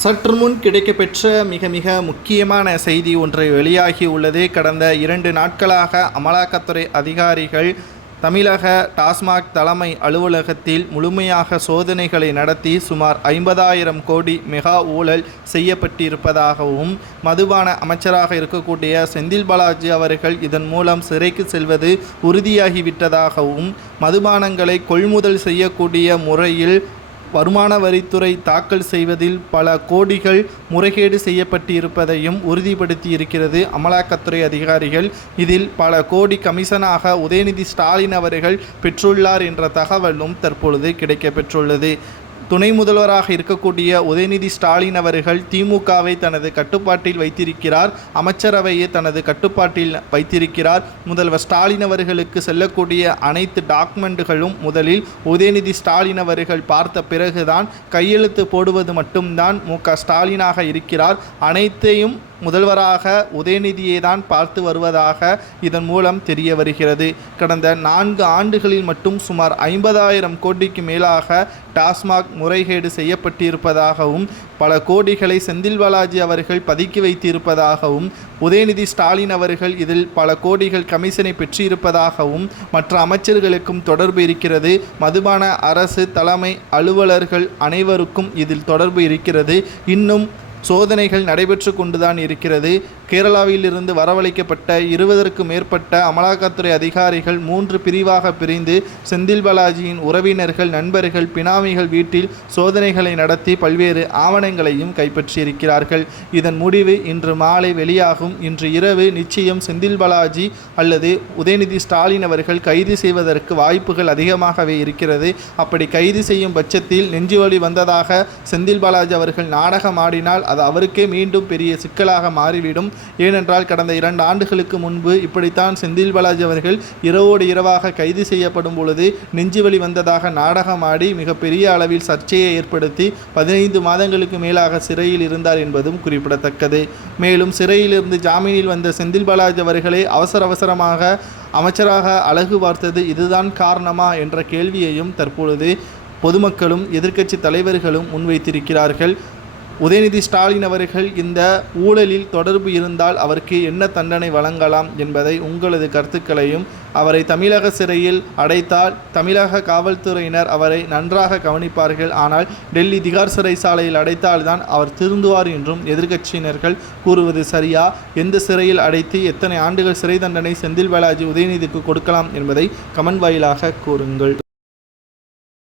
சற்று முன் கிடைக்கப்பெற்ற மிக முக்கியமான செய்தி ஒன்று வெளியாகி உள்ளது. கடந்த 2 நாட்களாக அமலாக்கத்துறை அதிகாரிகள் தமிழக டாஸ்மாக் தலைமை அலுவலகத்தில் முழுமையாக சோதனைகளை நடத்தி சுமார் 50,000 கோடி மெகா ஊழல் செய்யப்பட்டிருப்பதாகவும், மதுபான அமைச்சராக இருக்கக்கூடிய செந்தில் பாலாஜி அவர்கள் இதன் மூலம் சிறைக்கு செல்வது உறுதியாகிவிட்டதாகவும், மதுபானங்களை கொள்முதல் செய்யக்கூடிய முறையில் வருமான வரித்துறை தாக்கல் செய்வதில் பல கோடிகள் முறைகேடு செய்யப்பட்டிருப்பதையும் உறுதிப்படுத்தியிருக்கிறது அமலாக்கத்துறை அதிகாரிகள். இதில் பல கோடி கமிஷனாக உதயநிதி ஸ்டாலின் அவர்கள் பெற்றுள்ளார் என்ற தகவலும் தற்பொழுது கிடைக்கப்பெற்றுள்ளது. துணை முதல்வராக இருக்கக்கூடிய உதயநிதி ஸ்டாலின் அவர்கள் திமுகவை தனது கட்டுப்பாட்டில் வைத்திருக்கிறார், அமைச்சரவையை தனது கட்டுப்பாட்டில் வைத்திருக்கிறார். முதல்வர் ஸ்டாலின் அவர்களுக்கு செல்லக்கூடிய அனைத்து டாக்குமெண்ட்டுகளும் முதலில் உதயநிதி ஸ்டாலின் அவர்கள் பார்த்த பிறகுதான் கையெழுத்து போடுவது மட்டும்தான் ஸ்டாலினாக இருக்கிறார். அனைத்தையும் முதல்வராக உதயநிதியை தான் பார்த்து வருவதாக இதன் மூலம் தெரிய வருகிறது. கடந்த 4 ஆண்டுகளில் மட்டும் சுமார் 50,000 கோடிக்கு மேலாக டாஸ்மாக் முறைகேடு செய்யப்பட்டிருப்பதாகவும், பல கோடிகளை செந்தில் பாலாஜி அவர்கள் பதுக்கி வைத்திருப்பதாகவும், உதயநிதி ஸ்டாலின் அவர்கள் இதில் பல கோடிகள் கமிஷனை பெற்றிருப்பதாகவும், மற்ற அமைச்சர்களுக்கும் தொடர்பு இருக்கிறது. மதுபான அரசு தலைமை அலுவலர்கள் அனைவருக்கும் இதில் தொடர்பு இருக்கிறது. இன்னும் சோதனைகள் நடைபெற்று கொண்டுதான் இருக்கிறது. கேரளாவிலிருந்து வரவழைக்கப்பட்ட 20க்கும் மேற்பட்ட அமலாக்கத்துறை அதிகாரிகள் 3 பிரிவாக பிரிந்து செந்தில் பாலாஜியின் உறவினர்கள், நண்பர்கள், பினாமிகள் வீட்டில் சோதனைகளை நடத்தி பல்வேறு ஆவணங்களையும் கைப்பற்றியிருக்கிறார்கள். இதன் முடிவு இன்று மாலை வெளியாகும். இன்று இரவு நிச்சயம் செந்தில் பாலாஜி அல்லது உதயநிதி ஸ்டாலின் அவர்கள் கைது செய்வதற்கு வாய்ப்புகள் அதிகமாகவே இருக்கிறது. அப்படி கைது செய்யும் பட்சத்தில் நெஞ்சுவலி வந்ததாக செந்தில் பாலாஜி அவர்கள் நாடகம் ஆடினால் அது அவருக்கே மீண்டும் பெரிய சிக்கலாக மாறிவிடும். ஏனென்றால் கடந்த 2 ஆண்டுகளுக்கு முன்பு இப்படித்தான் செந்தில் பாலாஜி அவர்கள் இரவோடு இரவாக கைது செய்யப்படும் பொழுது நெஞ்சுவலி வந்ததாக நாடகமாடி மிகப்பெரிய அளவில் சர்ச்சையை ஏற்படுத்தி 15 மாதங்களுக்கு மேலாக சிறையில் இருந்தார் என்பதும் குறிப்பிடத்தக்கது. மேலும் சிறையிலிருந்து ஜாமீனில் வந்த செந்தில் பாலாஜி அவர்களை அவசரமாக அமைச்சராக அழகு பார்த்தது இதுதான் காரணமா என்ற கேள்வியையும் தற்பொழுது பொதுமக்களும் எதிர்க்கட்சி தலைவர்களும் முன்வைத்திருக்கிறார்கள். உதயநிதி ஸ்டாலின் அவர்கள் இந்த ஊழலில் தொடர்பு இருந்தால் அவருக்கு என்ன தண்டனை வழங்கலாம் என்பதை உங்களது கருத்துக்களையும், அவரை தமிழக சிறையில் அடைத்தால் தமிழக காவல்துறையினர் அவரை நன்றாக கவனிப்பார்கள், ஆனால் டெல்லி திகார் சிறைச்சாலையில் அடைத்தால்தான் அவர் திருந்துவார் என்றும் எதிர்க்கட்சியினர்கள் கூறுவது சரியா? எந்த சிறையில் அடைத்து எத்தனை ஆண்டுகள் சிறை தண்டனை செந்தில் பாலாஜி உதயநிதிக்கு கொடுக்கலாம் என்பதை கமெண்ட் வாயிலாக கூறுங்கள்.